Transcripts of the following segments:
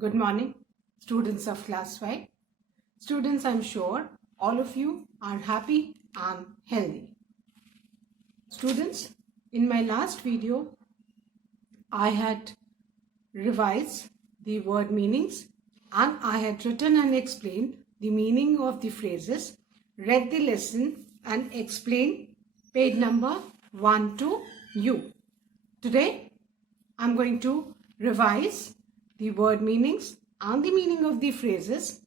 Good morning, students of class 5. Students, I'm sure all of you are happy and healthy. Students, in my last video, I had revised the word meanings and I had written and explained the meaning of the phrases, read the lesson and explained page number 1 to you. Today, I'm going to revise the word meanings and the meaning of the phrases,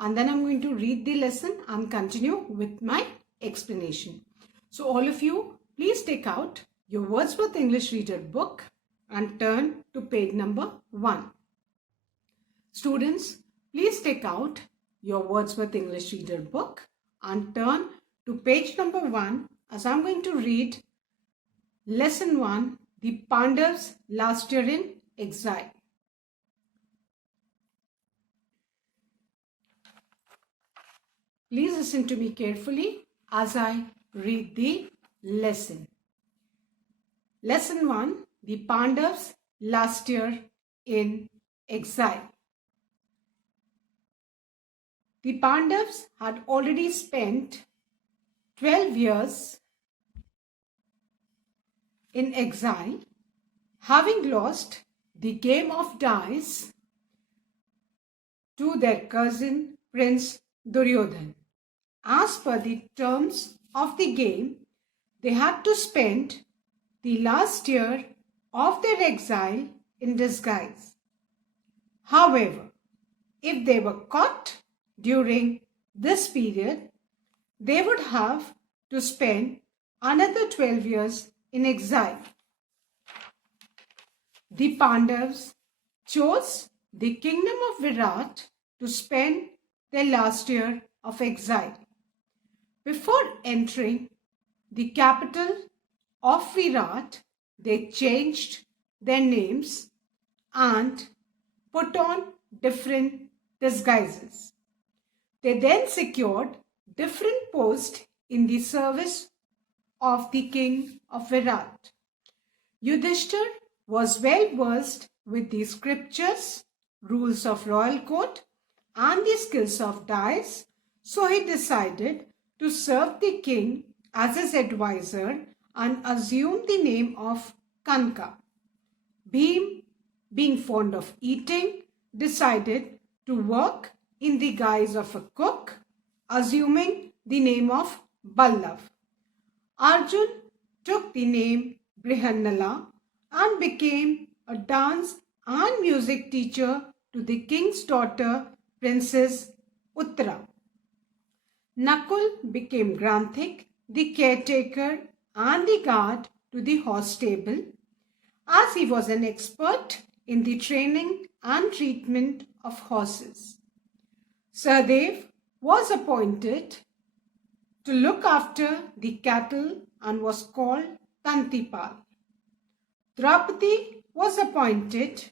and then I'm going to read the lesson and continue with my explanation. So all of you, please take out your Wordsworth English Reader book and turn to page number 1. Students, please take out your Wordsworth English Reader book and turn to page number 1 as I'm going to read lesson 1, The Pandavs Last Year in Exile. Please listen to me carefully as I read the lesson. Lesson 1, The Pandavs Last Year in Exile. The Pandavs had already spent 12 years in exile, having lost the game of dice to their cousin Prince Duryodhan. As per the terms of the game, they had to spend the last year of their exile in disguise. However, if they were caught during this period, they would have to spend another 12 years in exile. The Pandavas chose the kingdom of Virat to spend their last year of exile. Before entering the capital of Virat, they changed their names and put on different disguises. They then secured different posts in the service of the king of Virat. Yudhishthir was well versed with the scriptures, rules of royal court, and the skills of dice, so he decided to serve the king as his advisor and assume the name of Kanka. Bhim, being fond of eating, decided to work in the guise of a cook, assuming the name of Ballav. Arjun took the name Brihannala and became a dance and music teacher to the king's daughter, Princess Uttara. Nakul became Granthik, the caretaker and the guard to the horse stable, as he was an expert in the training and treatment of horses. Sahadev was appointed to look after the cattle and was called Tantipal. Draupadi was appointed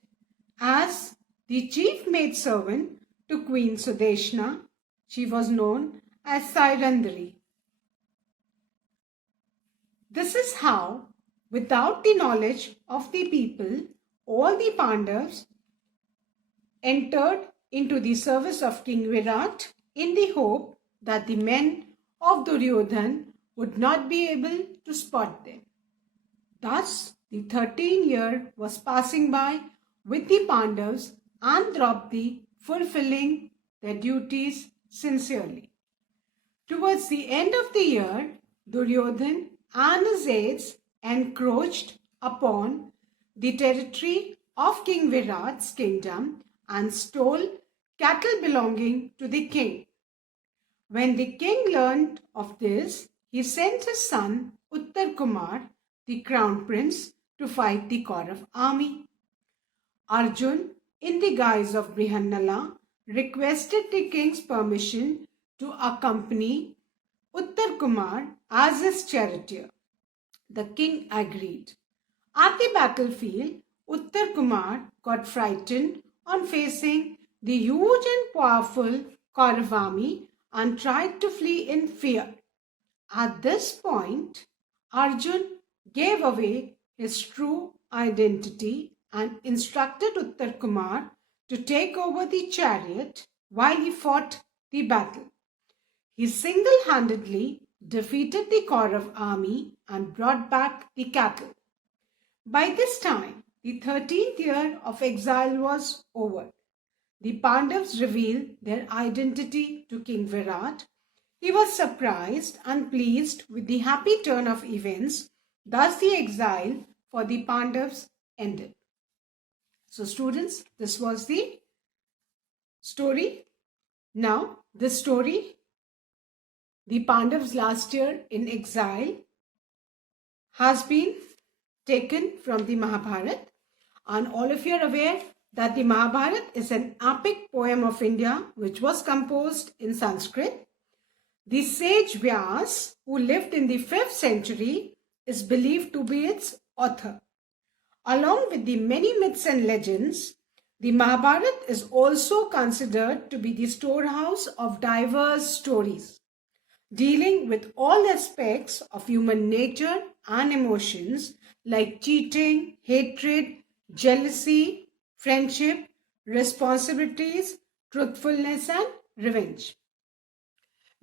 as the chief maidservant to Queen Sudeshna. She was known as Sairandari. This is how, without the knowledge of the people, all the Pandavas entered into the service of King Virat in the hope that the men of Duryodhan would not be able to spot them. Thus, the 13th year was passing by with the Pandavas and Draupadi fulfilling their duties sincerely. Towards the end of the year, Duryodhan and his aides encroached upon the territory of King Virat's kingdom and stole cattle belonging to the king. When the king learned of this, he sent his son Uttar Kumar, the crown prince, to fight the Kaurav army. Arjun, in the guise of Brihannala, requested the king's permission to accompany Uttar Kumar as his charioteer. The king agreed. At the battlefield, Uttar Kumar got frightened on facing the huge and powerful Kaurav army and tried to flee in fear. At this point, Arjun gave away his true identity and instructed Uttar Kumar to take over the chariot while he fought the battle. He single-handedly defeated the Kaurav army and brought back the cattle. By this time, the 13th year of exile was over. The Pandavas revealed their identity to King Virat. He was surprised and pleased with the happy turn of events. Thus, the exile for the Pandavas ended. So, students, this was the story. Now, this story, the Pandavas last year in exile, has been taken from the Mahabharata, and all of you are aware that the Mahabharata is an epic poem of India which was composed in Sanskrit. The sage Vyas, who lived in the 5th century, is believed to be its author. Along with the many myths and legends, the Mahabharata is also considered to be the storehouse of diverse stories, dealing with all aspects of human nature and emotions like cheating, hatred, jealousy, friendship, responsibilities, truthfulness and revenge.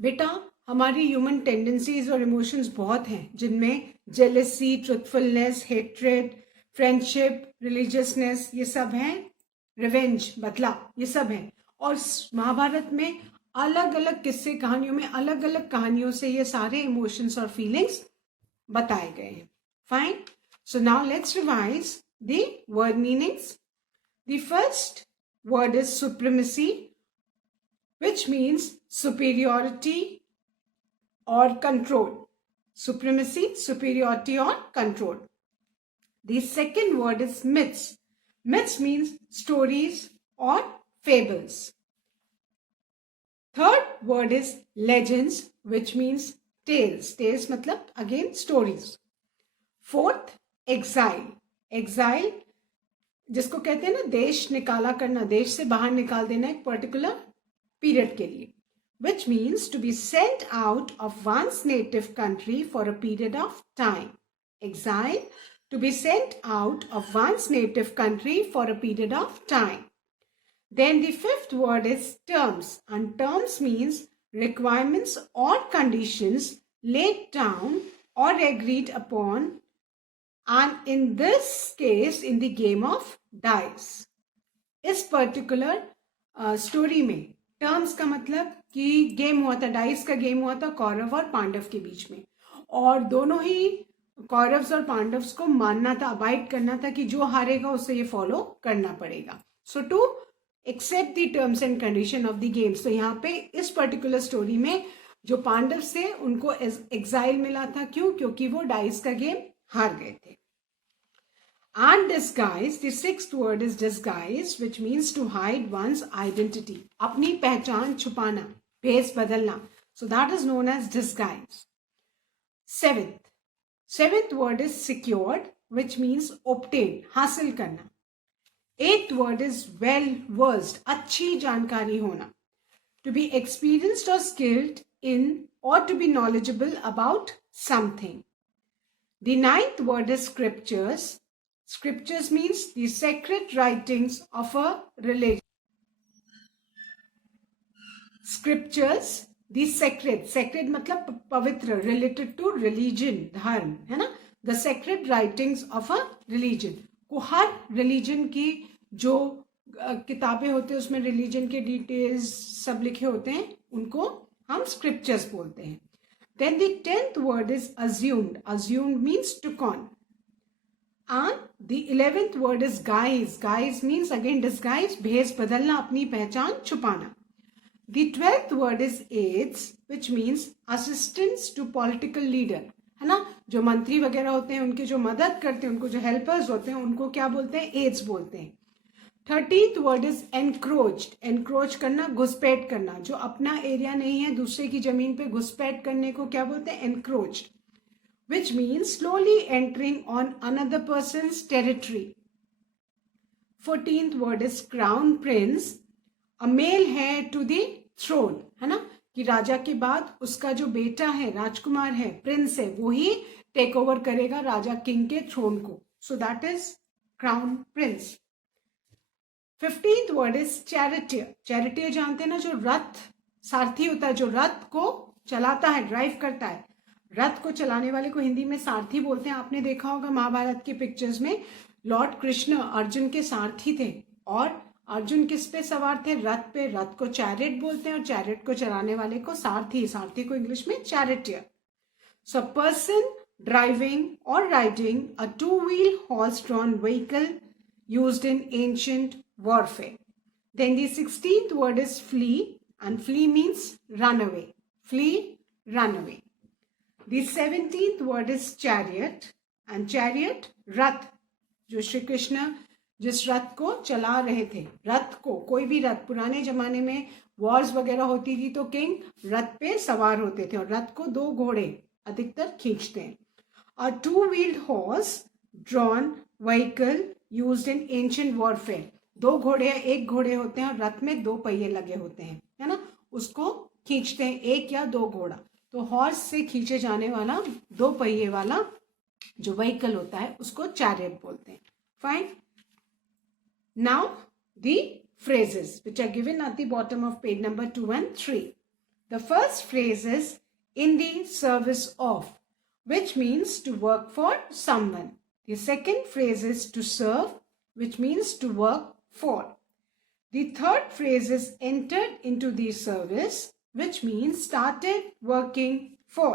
बेटा, हमारी human tendencies और emotions बहुत हैं, जिनमें jealousy, truthfulness, hatred, friendship, religiousness, ये सब हैं, revenge, बदला, ये सब हैं. और महाभारत में अलग अलग किस्से कहानियों में अलग अलग कहानियों से ये सारे इमोशंस और फीलिंग्स बताए गए हैं. Fine. So now let's revise the word meanings. The first word is supremacy, which means superiority or control. Supremacy, superiority or control. The second word is myths. Myths means stories or fables. Third word is legends, which means tales. Tales matlab again stories. Fourth, exile. Exile जिसको कहते हैं ना देश निकाला करना, देश से बाहर निकाल देना एक पर्टिकुलर पीरियड के लिए, which means to be sent out of one's native country for a period of time. Exile, to be sent out of one's native country for a period of time. Then the fifth word is terms, and terms means requirements or conditions laid down or agreed upon, and in this case in the game of dice. इस particular story में terms का मतलब कि game हुआ था, dice का game हुआ था कौरव और पांडव के बीच में, और दोनों ही कौरव्स और पांडव्स को मानना था, अबाइड करना था कि जो हारेगा उसे ये फॉलो करना पड़ेगा. So to accept the terms and condition of the games. तो यहाँ पे इस पर्टिकुलर स्टोरी में जो पांडव थे उनको एग्जाइल मिला था. क्यों? क्योंकि वो डाइस का गेम हार गए थे. And disguise, the sixth word is disguise, which means to hide one's identity. अपनी पहचान छुपाना, भेस बदलना. So that is known as disguise. Seventh word is secured, which means obtain, हासिल करना. Eighth word is well versed, अच्छी जानकारी होना. To be experienced or skilled in or to be knowledgeable about something. The ninth word is scriptures. Scriptures means the sacred writings of a religion. Scriptures, the sacred, sacred मतलब पवित्र, related to religion, धर्म, है ना? The sacred writings of a religion. को हर religion की जो किताबें होते हैं उसमें religion के details सब लिखे होते हैं, उनको हम scriptures बोलते हैं. Then the 10th word is assumed. Assumed means took on. And the 11th word is guise. Guise means again disguise, भेस बदलना, अपनी पहचान छुपाना. The 12th word is aids, which means assistance to political leader, है ना? जो मंत्री वगैरह होते हैं उनकी जो मदद करते हैं, उनको जो हेल्पर्स होते हैं उनको क्या बोलते हैं? एड्स बोलते हैं. 13th word is encroached. encroach करना, घुसपैठ करना, जो अपना एरिया नहीं है दूसरे की जमीन पे घुसपैठ करने को क्या बोलते हैं? encroached, which means slowly entering on another person's territory. 14th word is crown prince, a male heir to the throne, है ना? कि राजा के बाद उसका जो बेटा है, राजकुमार है, प्रिंस है, वो ही टेक ओवर करेगा राजा किंग के थ्रोन को. So that is crown Prince. 15th word is charioteer. Charioteer जानते हैं ना, जो रथ सारथी होता है, जो रथ को चलाता है, ड्राइव करता है. रथ को चलाने वाले को हिंदी में सारथी बोलते हैं. आपने देखा होगा महाभारत की पिक्चर्स में लॉर्ड कृष्ण अर्जुन के सारथी थे और अर्जुन किस पे सवार थे? रथ पे. रथ को चैरियट बोलते हैं और चैरियट को चलाने वाले को सारथी. सारथी को इंग्लिश में charioteer. So person driving or riding a two-wheel horse-drawn vehicle used in ancient warfare. Then the 16th word is flee, and flee means run away. Flee, run away. The 17th word is chariot, and chariot, रथ. जो श्री कृष्ण जिस रथ को चला रहे थे, रथ को, कोई भी रथ, पुराने जमाने में वॉर्स वगैरह होती थी तो किंग रथ पे सवार होते थे और रथ को दो घोड़े अधिकतर खींचते हैं. A two-wheeled horse drawn vehicle used in ancient warfare. दो घोड़े, एक घोड़े होते हैं और रथ में दो पहिए लगे होते हैं, है ना, उसको खींचते हैं, एक या दो घोड़ा. तो हॉर्स से खींचे जाने वाला दो पहिए वाला जो व्हीकल होता है उसको चैरियट बोलते हैं. Fine. Now the phrases which are given at the bottom of page number 2 and 3. The first phrase is in the service of, which means to work for someone. The second phrase is to serve, which means to work for. The third phrase is entered into the service, which means started working for.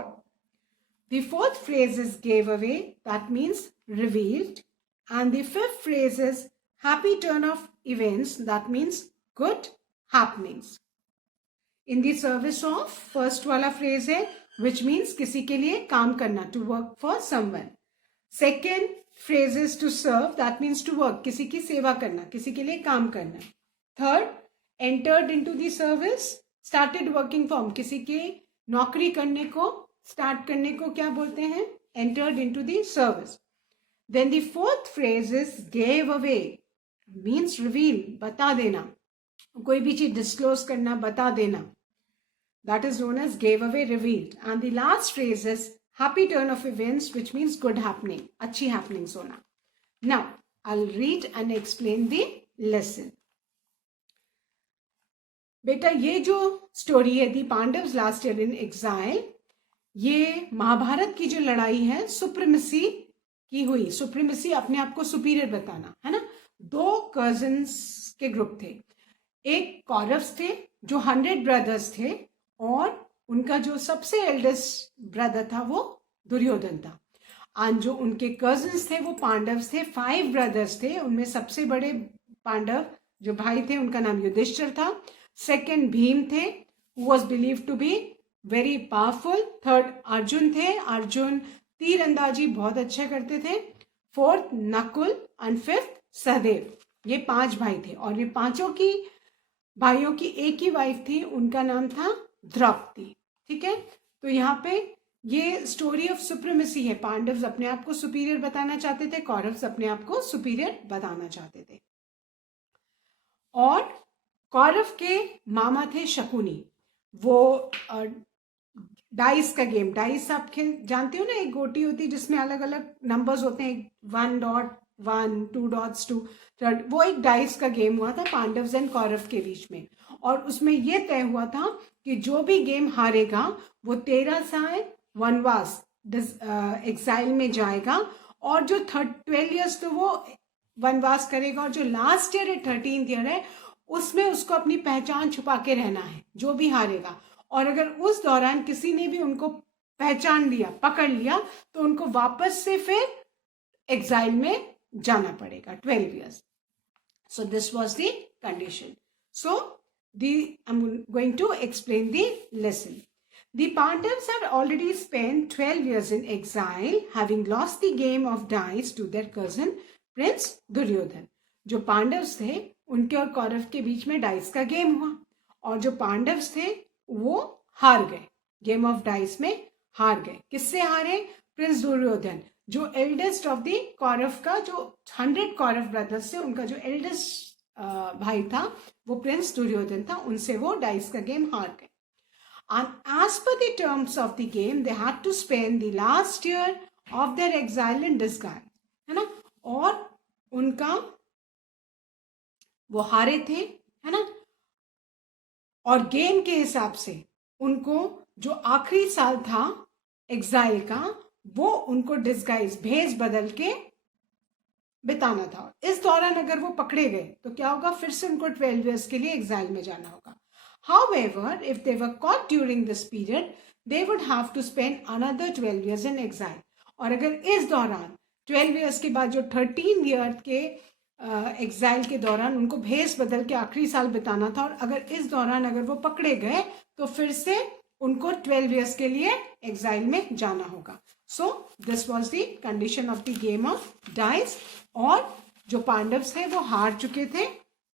The fourth phrase is gave away, that means revealed. And the fifth phrase is happy turn of events, that means good happenings. In the service of, first वाला phrase है which means किसी के लिए काम करना, to work for someone. Second phrase is to serve, that means to work, किसी की सेवा करना, किसी के लिए काम करना. Third, entered into the service, started working for, किसी के नौकरी करने को, start करने को क्या बोलते हैं? Entered into the service. Then the fourth phrase is gave away, means reveal, बता देना, कोई भी चीज डिस्क्लोज करना, बता देना. That is known as gave away, revealed. And the last phrase is happy turn of events, which means good happening, अच्छी happenings होना. Now, I'll read and explain the lesson. बेटा ये जो स्टोरी है, the Pandavs last year in exile, ये महाभारत की जो लड़ाई है सुप्रीमेसी की हुई. सुप्रीमेसी, अपने आप को सुपीरियर बताना, है ना. दो कजिन्स के ग्रुप थे. एक कौरव्स थे जो 100 ब्रदर्स थे और उनका जो सबसे एल्डेस्ट ब्रदर था वो दुर्योधन था. और जो उनके कजिन्स थे वो पांडव्स थे. 5 ब्रदर्स थे, उनमें सबसे बड़े पांडव जो भाई थे उनका नाम युधिष्ठिर था. सेकंड भीम थे, who was believed to be very powerful. Third Arjun थे, अर्जुन तीरंदाजी बहुत अच्छा करते थे. Fourth Nakul and fifth Sahdev. ये 5 भाई थे और ये पांचों की भाइयों की एक ही वाइफ थी, उनका नाम था द्रौपदी. ठीक है, तो यहाँ पे ये स्टोरी ऑफ सुप्रीमेसी है. पांडव्स अपने आप को सुपीरियर बताना चाहते थे, कौरव्स अपने आप को सुपीरियर बताना चाहते थे. और कौरव के मामा थे शकुनी. वो डाइस का गेम, डाइस आप खेल जानते हो ना, एक गोटी होती है जिसमें अलग अलग नंबर्स होते हैं, 1.1, 2.2, वो एक डाइस का गेम हुआ था पांडव्स एंड कौरव के बीच में. और उसमें यह तय हुआ था कि जो भी गेम हारेगा वो 13 साल वनवास एग्जाइल में जाएगा और जो 12 ईयर्स तो वो वनवास करेगा और जो लास्ट ईयर है 13th ईयर है उसमें उसको अपनी पहचान छुपा के रहना है, जो भी हारेगा. और अगर उस दौरान किसी ने भी उनको पहचान लिया, पकड़ लिया, तो उनको वापस से फिर एग्जाइल में जाना पड़ेगा 12 years. So this was the condition. So I'm going to explain the lesson. The Pandavas had already spent 12 years in exile, having lost the game of dice to their cousin Prince Duryodhan. जो पांडव्स थे उनके और कौरव के बीच में dice का game हुआ और जो पांडव्स थे वो हार गए, गेम ऑफ डाइस में हार गए. किससे हारे? प्रिंस दुर्योधन, जो एल्डेस्ट ऑफ द कौरव का, जो 100 कौरव ब्रदर्स थे उनका जो एल्डेस्ट भाई था वो प्रिंस दुर्योधन था, उनसे वो डाइस का गेम हार गए. And as per the terms of the game, they had to spend the last year of their exile in disguise, है ना. और उनका वो हारे थे, है ना। और गेम के हिसाब से उनको जो आखिरी साल था एग्जाइल का, वो उनको डिस्गाइज, भेष बदल के बिताना था। इस दौरान अगर वो पकड़े गए तो क्या होगा, फिर से उनको 12 ईयर्स के लिए एग्जाइल में जाना होगा। However, if they were caught during this period, they would have to spend another 12 years in exile. और अगर इस दौरान 12 ईयर्स के बाद जो 13 ईयर के एग्जाइल के दौरान उनको भेष बदल के आखिरी साल बिताना था, और अगर इस दौरान अगर वो पकड़े गए तो फिर से उनको 12 ईयर्स के लिए एग्जाइल में जाना होगा। So this was the condition of the game of dice. और जो पांडव्स हैं वो हार चुके थे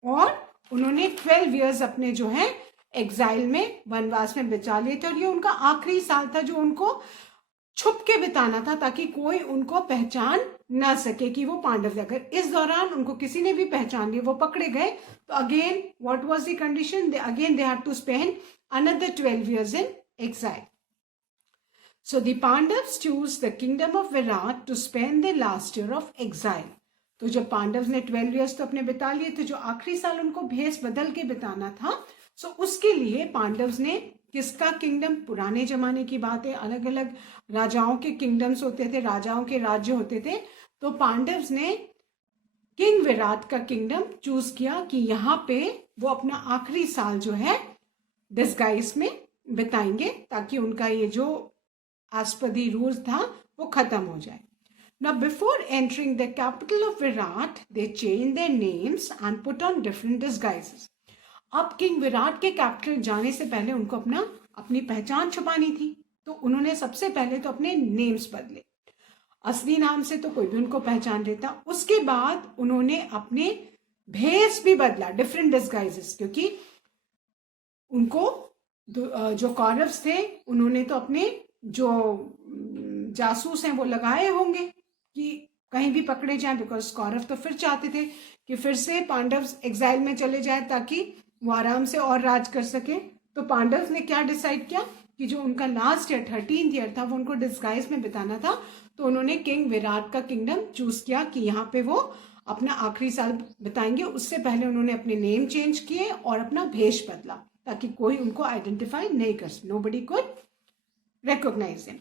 और उन्होंने 12 ईयर्स अपने जो है एग्जाइल में, वनवास में बिता लिए थे। और ये उनका आखिरी साल था जो उनको छुप के बिताना था ताकि कोई उनको पहचान ना सके कि वो पांडव थे। अगर इस दौरान उनको किसी ने भी पहचान लिया, वो पकड़े गए, तो again what was the condition, again they had to spend another 12 years in exile. So the Pandavas choose the kingdom of Virat to spend the last year of exile. तो जब पांडव ने 12 ईयर्स तो अपने बिता लिए थे, जो आखिरी साल उनको भेष बदल के बिताना था, सो उसके लिए पांडव्स ने किसका किंगडम, पुराने जमाने की बात है, अलग अलग राजाओं के किंगडम्स होते थे, राजाओं के राज्य होते थे, तो पांडव्स ने किंग विराट का किंगडम चूज किया कि यहाँ पे वो अपना आखिरी साल जो है डिस्गाइज में बिताएंगे ताकि उनका ये जो आस्पदी रूल था वो खत्म हो जाए। Now before entering the capital of Virat, they changed their names and put on different disguises. अब किंग विराट के कैपिटल जाने से पहले उनको अपनी पहचान छुपानी थी, तो उन्होंने सबसे पहले तो अपने नेम्स बदले। असली नाम से तो कोई भी उनको पहचान लेता। उसके बाद उन्होंने अपने भेष भी बदला, डिफरेंट डिस्गाइजेस, क्योंकि उनको जो कौरव्स थे उन्होंने तो अपने जो जासूस हैं वो लगाए होंगे कि कहीं भी पकड़े जाएं, बिकॉज कौरव तो फिर चाहते थे कि फिर से पांडव एग्जाइल में चले जाए ताकि वो आराम से और राज कर सके। तो पांडव ने क्या डिसाइड किया कि जो उनका लास्ट ईयर 13th ईयर था वो उनको डिस्गाइज में बिताना था, तो उन्होंने किंग विराट का किंगडम चूज किया कि यहाँ पे वो अपना आखिरी साल बिताएंगे। उससे पहले उन्होंने अपने नेम चेंज किए और अपना भेष बदला ताकि कोई उनको आइडेंटिफाई नहीं कर सके, nobody could recognize him.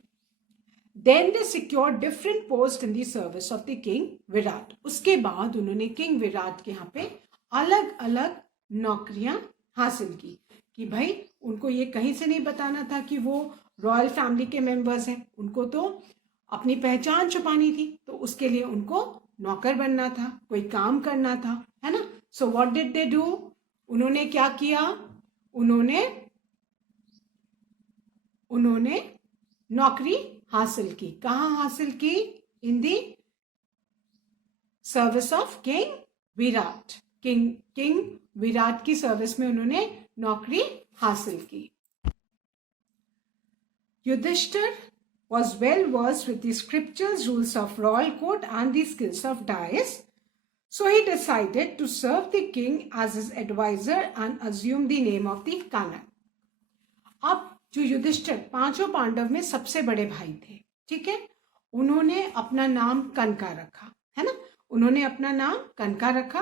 Then they secured different posts in the service of the king Virat. उसके बाद उन्होंने किंग विराट के यहाँ पे अलग अलग नौकरियां हासिल की कि भाई उनको ये कहीं से नहीं बताना था कि वो रॉयल फैमिली के मेंबर्स हैं, उनको तो अपनी पहचान छुपानी थी, तो उसके लिए उनको नौकर बनना था, कोई काम करना था, है ना। So what did they do, उन्होंने क्या किया, उन्होंने नौकरी हासिल की। कहाँ हासिल की, in the service of king Virat. King Virat की सर्विस में उन्होंने नौकरी हासिल की। Yudhishthir was well versed with the scriptures, rules of royal court and the skills of dice, so he decided to serve the king as his advisor and assume the name of the Kanak. अब जो युधिष्ठिर पांचों पांडव में सबसे बड़े भाई थे, ठीक है, उन्होंने अपना नाम कनका रखा, है ना, उन्होंने अपना नाम कनका रखा।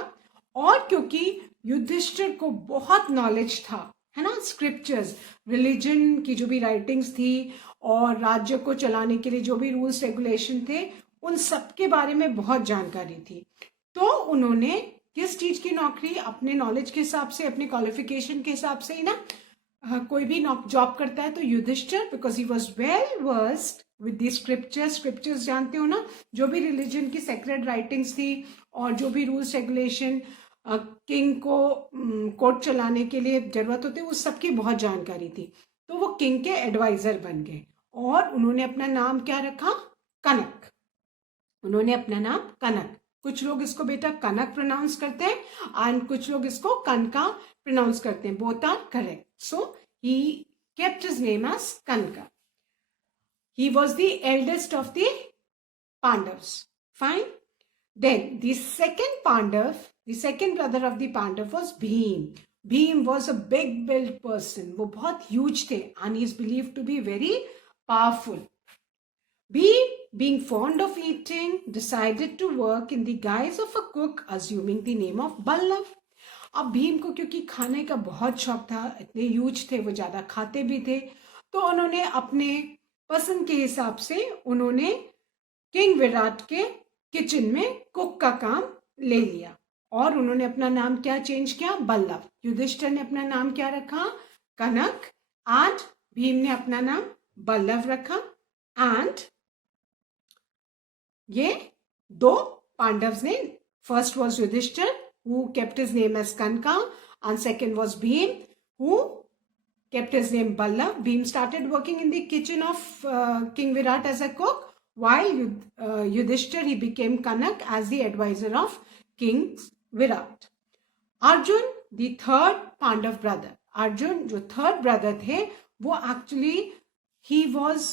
और क्योंकि युधिष्ठिर को बहुत नॉलेज था, है ना, स्क्रिप्चर्स, रिलीजन की जो भी राइटिंग्स थी और राज्य को चलाने के लिए जो भी रूल्स रेगुलेशन थे, उन सब के बारे में बहुत जानकारी थी, तो उन्होंने किस चीज की नौकरी, अपने नॉलेज के हिसाब से, अपने क्वालिफिकेशन के हिसाब से ही ना कोई भी जॉब करता है, तो Yudhishthir because he was well versed with the scriptures जानते हो ना, जो भी रिलीजन की सेक्रेड राइटिंग्स थी और जो भी रूल्स रेगुलेशन किंग को कोर्ट चलाने के लिए जरूरत होती है, उस सब की बहुत जानकारी थी, तो वो किंग के एडवाइजर बन गए। और उन्होंने अपना नाम क्या रखा, कनक, उन्होंने अपना नाम कनक। कुछ लोग इसको बेटा कनक प्रोनाउंस करते हैं एंड कुछ लोग इसको कनका प्रोनाउंस करते हैं, both are correct. So he kept his name as Kanka. He was the eldest of the Pandavas. Fine. Then the second Pandav, the second brother of the Pandav was Bhim. Bhim was a big built person. वो बहुत huge थे and he is believed to be very powerful. Bhim, being fond of eating, decided to work in the guise of a cook, assuming the name of Ballav. अब भीम को क्योंकि खाने का बहुत शौक था, इतने ह्यूज थे, वो ज़्यादा खाते भी थे, तो उन्होंने अपने पसंद के हिसाब से उन्होंने किंग विराट के किचन में कुक का काम ले लिया और उन्होंने अपना नाम क्या चेंज किया, बल्लभ। युधिष्ठिर ने अपना नाम क्या रखा, कनक, एंड भीम ने अपना नाम बल्लभ रखा। एंड ये दो पांडव्स ने, first was Yudhishthir who kept his name as Kanka, and second was Bhim who kept his name Ballabh. Bhim started working in the kitchen of King Virat as a cook, while Yudhishthir he became Kanak as the advisor of King Virat. Arjun, the third Pandav brother, Arjun जो third brother थे, वो actually he was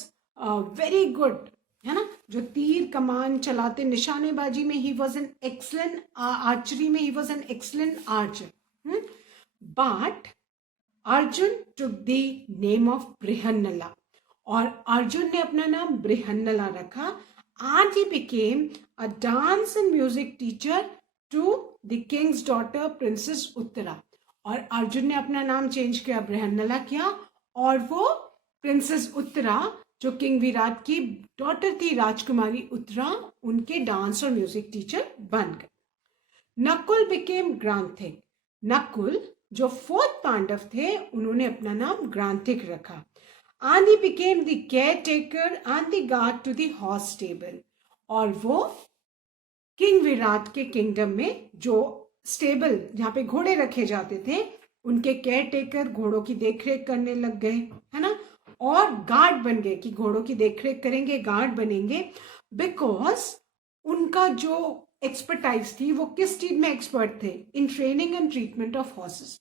very good, है ना, जो तीर कमान चलाते, निशानेबाजी में he was an excellent, archery में he was an excellent archer. But Arjun took the name of Brihannala, और अर्जुन ने अपना नाम बृहन्नला रखा, and he became a dance and music teacher to the king's daughter princess Uttara. और अर्जुन ने अपना नाम चेंज किया, बृहन्नला किया, और वो प्रिंसेस उत्तरा जो किंग विराट की डॉटर थी, राजकुमारी उत्तरा, उनके डांस और म्यूजिक टीचर बन गए। नकुल बिकेम ग्रांथिक। नकुल जो फोर्थ पांडव थे, उन्होंने अपना नाम ग्रांथिक रखा। And he became the caretaker and the guard to the horse stable, और वो किंग विराट के किंगडम में जो स्टेबल जहाँ पे घोड़े रखे जाते थे, उनके केयर टेकर, घोड़ों की देखरेख करने लग गए, है ना, और गार्ड बन गए कि घोड़ों की देखरेख करेंगे, गार्ड बनेंगे, बिकॉज उनका जो एक्सपर्टाइज थी वो किस चीज में एक्सपर्ट थे, in training and treatment of horses,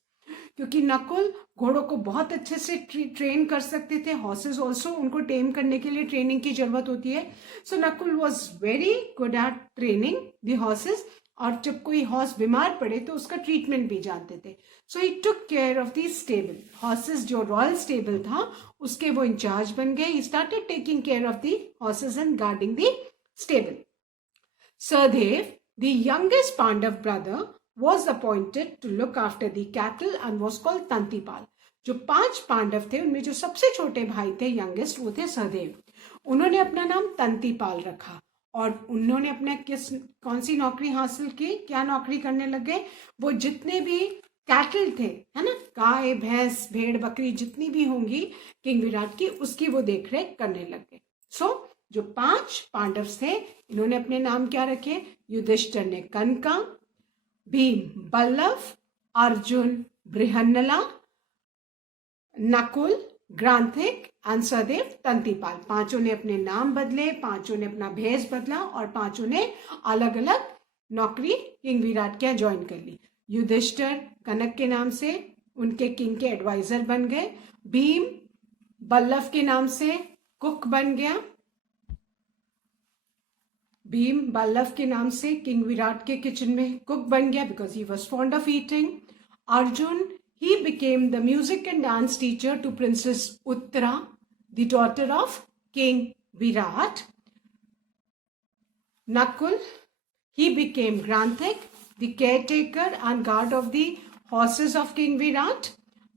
क्योंकि नकुल घोड़ों को बहुत अच्छे से ट्रेन कर सकते थे, हॉर्सेस ऑल्सो उनको टेम करने के लिए ट्रेनिंग की जरूरत होती है। So Nakul was very good at training the horses, और जब कोई हॉर्स बीमार पड़े तो उसका ट्रीटमेंट भी जानते थे। So he took care of the stable horses, जो रॉयल स्टेबल था उसके वो इंचार्ज बन गए। He started taking care of the horses and guarding the stable. Sadev, the youngest Pandav brother, was appointed to look after the cattle and was called Tantipal. जो 5 पांडव थे उनमें जो सबसे छोटे भाई थे, यंगेस्ट, वो थे सहदेव। उन्होंने अपना नाम तंतीपाल रखा, और उन्होंने अपने कौन सी नौकरी हासिल की, क्या नौकरी करने लगे, वो जितने भी कैटल थे, है ना, गाय भैंस भेड़ बकरी जितनी भी होंगी किंग विराट की, उसकी वो देखरेख करने लगे। सो जो 5 पांडव थे, इन्होंने अपने नाम क्या रखे, युधिष्ठिर ने कनका, भीम बल्लभ, अर्जुन बृहन्नला, नकुल ग्रांथिक एंड सहदेव तंतीपाल। 5 ने अपने नाम बदले, 5 ने अपना भेष बदला, और 5 ने अलग अलग नौकरी किंग विराट के ज्वाइन कर ली। युधिष्ठिर कनक के नाम से उनके किंग के एडवाइजर बन गए, भीम बल्लभ के नाम से कुक बन गया, भीम बल्लभ के नाम से किंग विराट के किचन में कुक बन गया because he was fond of eating. Arjun he became the music and dance teacher to Princess Uttara, the daughter of King Virat. Nakul, he became Granthik, the caretaker and guard of the horses of King Virat.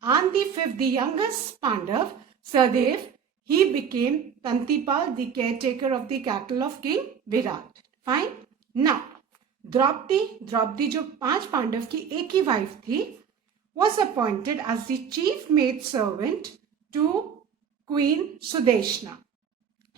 And the 5th, the youngest Pandav, Sadev, he became Tantipal, the caretaker of the cattle of King Virat. Fine. Now, Draupadi जो 5 पांडव की एक ही wife थी, was appointed as the chief maid servant to Queen Sudeshna.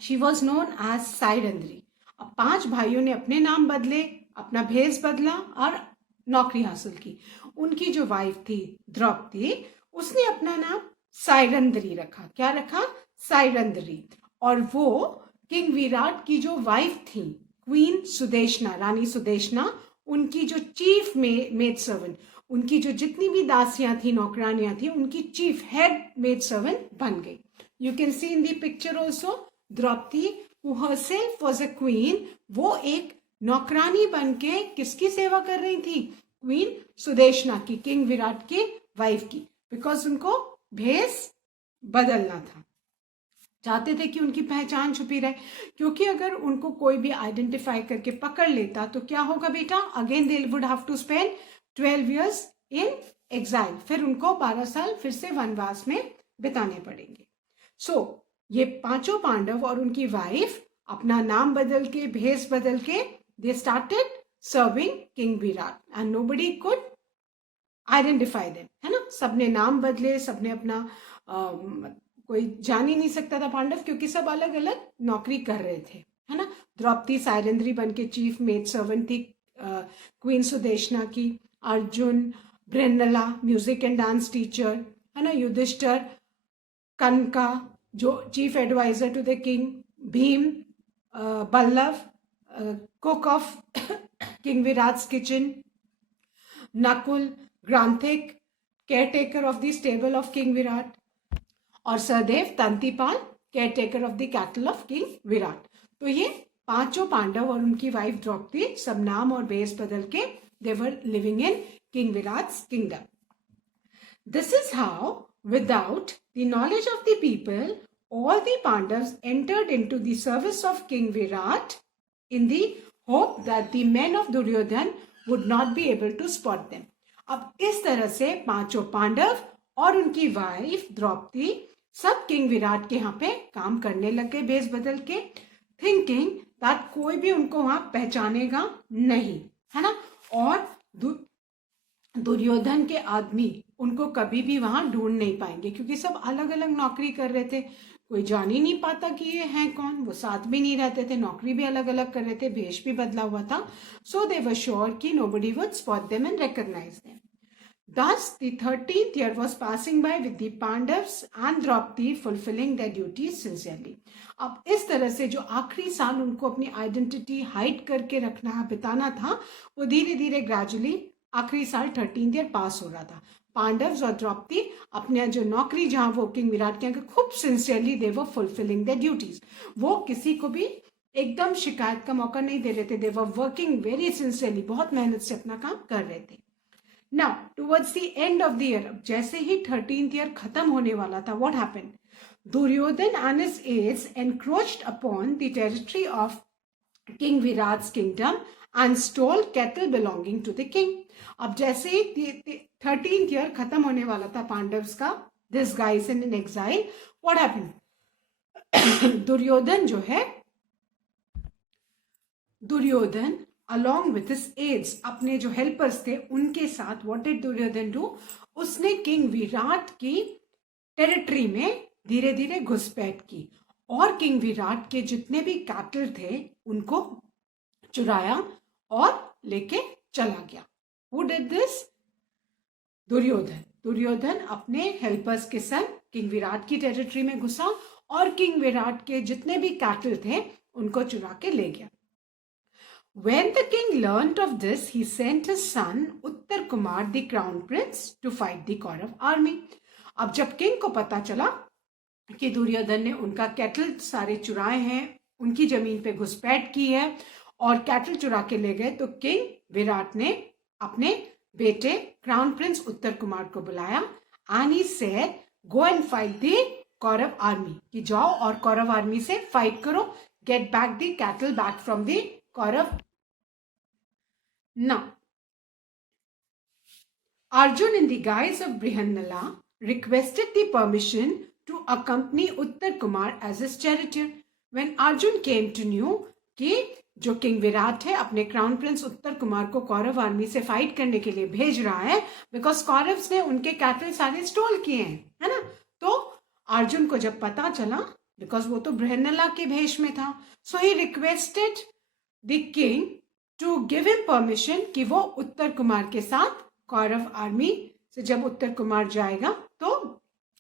She was known as Sairandri. अब 5 भाइयों ने अपने नाम बदले, अपना भेष बदला और नौकरी हासिल की। उनकी जो वाइफ थी द्रौपदी, उसने अपना नाम साइरंद्री रखा। क्या रखा? साइरंद्री। और वो किंग विराट की जो वाइफ थी क्वीन सुदेशना, रानी सुदेशना, उनकी जो चीफ मेड सर्वेंट, उनकी जो जितनी भी दासियां थी, नौकरानियां थी, उनकी चीफ हेड मेड सर्वेंट बन गई। You can see in the picture also Draupadi who herself was a queen, वो एक नौकरानी बन के किसकी सेवा कर रही थी? क्वीन सुदेशना की, किंग विराट की वाइफ की, बिकॉज उनको भेष बदलना था, चाहते थे कि उनकी पहचान छुपी रहे, क्योंकि अगर उनको कोई भी आइडेंटिफाई करके पकड़ लेता तो क्या होगा बेटा? Again they would have to spend 12 years in exile, फिर उनको 12 साल फिर से वनवास में बिताने पड़ेंगे। सो ये पांचों पांडव और उनकी वाइफ अपना नाम बदल के, भेष बदल के, they started serving king Virat and nobody could identify them, है ना। सबने नाम बदले, सबने अपना कोई जान ही नहीं सकता था पांडव, क्योंकि सब अलग अलग नौकरी कर रहे थे, है ना। द्रौपदी सायरंद्री बन के चीफ मेड सर्वेंट थी क्वीन सुदेशना की, Arjun Brihannala music and dance teacher, है ना। युधिष्ठर कनका जो chief advisor to the king, Bheem Ballabh cook of king Virat's kitchen, Nakul Granthik caretaker of the stable of king Virat, और Sahdev Tantipal caretaker of the cattle of king Virat. तो ये पांचों पांडव और उनकी वाइफ द्रौपदी सब नाम और बेस बदल के they were living in king Virat's kingdom. This is how without the knowledge of the people all the Pandavas entered into the service of King Virat in the hope that the men of Duryodhan would not be able to spot them. अब इस तरह से पांचों पांडव और उनकी wife Draupadi सब king Virat के यहाँ पे काम करने लगे भेष बदल के, थिंकिंग दैट कोई भी उनको वहां पहचानेगा नहीं, है ना। और दुर्योधन के आदमी उनको कभी भी वहां ढूंढ नहीं पाएंगे, क्योंकि सब अलग अलग नौकरी कर रहे थे, कोई जान ही नहीं पाता कि ये हैं कौन, वो साथ भी नहीं रहते थे, नौकरी भी अलग अलग कर रहे थे, भेष भी बदला हुआ था। सो दे वर श्योर कि nobody would spot them and recognise them. Thus, the 13th year was passing by with the Pandavas and Draupadi fulfilling their duties sincerely. अब इस तरह से जो आखिरी साल उनको अपनी आइडेंटिटी हाइड करके रखना बिताना था, वो धीरे धीरे ग्रेजुअली आखिरी साल 13th ईयर पास हो रहा था। पांडव और द्रौपदी अपने जो नौकरी जहां वो किंग विराट के खूब sincerely they were fulfilling their duties, वो किसी को भी एकदम शिकायत का मौका नहीं दे रहे थे, they were working very sincerely, बहुत मेहनत से अपना काम कर रहे थे। Now towards the end of the year, जैसे ही 13th ईयर खत्म होने वाला था, what happened, Duryodhana and his aides encroached upon the territory of king Virat's kingdom and stole cattle belonging to the king. अब जैसे ही 13th ईयर खत्म होने वाला था पांडव्स का, this guys in exile, what happened, Duryodhana जो है, Duryodhan along with his aides, अपने जो हेल्पर्स थे उनके साथ, what did दुर्योधन do, उसने किंग विराट की टेरिटरी में धीरे धीरे घुसपैठ की और किंग विराट के जितने भी कैटल थे उनको चुराया और लेके चला गया। Who did this? Duryodhan. Duryodhan अपने हेल्पर्स के संग किंग विराट की टेरिटरी में घुसा और किंग विराट के जितने भी कैटल थे उनको चुरा के ले गया। When the king learnt of this, he sent his son Uttar Kumar, the crown prince, to fight the Kaurav army. अब जब किंग को पता चला कि दुर्योधन ने उनका कैटल सारे चुराए हैं, उनकी जमीन पे घुसपैठ की है और कैटल चुरा के ले गए, तो किंग विराट ने अपने बेटे क्राउन प्रिंस उत्तर कुमार को बुलाया and he said go and fight the Kaurava army, कि जाओ और कौरव आर्मी से फाइट करो, get back the cattle back from the Kaurava. Now, Arjun in the guise of Brihanala requested the permission to accompany Uttar Kumar as his charioteer. When Arjun came to know कि जो king Virat है अपने crown Prince उत्तर कुमार को Kaurava army से fight करने के लिए भेज रहा है, बिकॉज कौरव्स ने उनके कैटल सारे स्टोल किए हैं, है ना। तो अर्जुन को जब पता चला, बिकॉज वो तो ब्रहनला के भेष में था, so he requested the king to give him permission कि वो उत्तर कुमार के साथ कौरव आर्मी से जब उत्तर कुमार जाएगा तो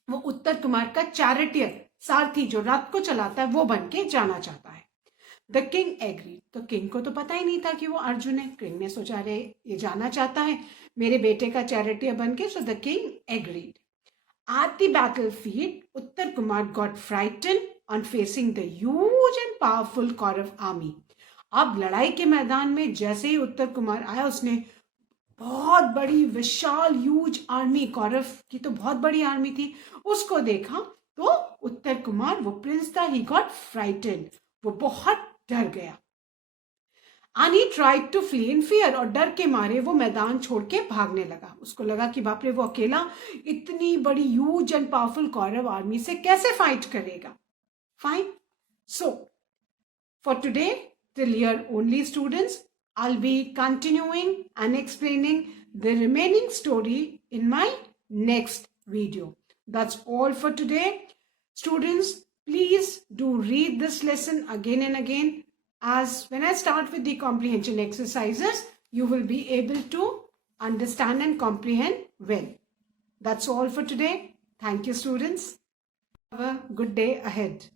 वो उत्तर कुमार का चैरिटियर, सारथी जो रथ को चलाता है, वो बन के जाना चाहता है। The king agree. तो किंग को तो पता ही नहीं था कि वो अर्जुन है। किंग ने सोचा रे ये जाना चाहता है मेरे बेटे का चैरिटियर बन के, so the king agreed. At the battlefield Uttar Kumar got frighten on facing the huge and powerful Kaurava army. अब लड़ाई के मैदान में जैसे ही उत्तर कुमार आया, उसने बहुत बड़ी विशाल ह्यूज आर्मी, कौरव की तो बहुत बड़ी आर्मी थी, उसको देखा तो उत्तर कुमार, वो प्रिंस था, ही गॉट फ्राइटेड, वो बहुत डर गया। and he tried to flee in fear. और डर के मारे वो मैदान छोड़ के भागने लगा. उसको लगा कि बाप रे, वो अकेला इतनी बड़ी huge and powerful Kaurava army से कैसे फाइट करेगा. Fine. So, for today, till here only, students, I'll be continuing and explaining the remaining story in my next video. That's all for today. Students, please do read this lesson again and again, as when I start with the comprehension exercises, you will be able to understand and comprehend well. That's all for today. Thank you, students. Have a good day ahead.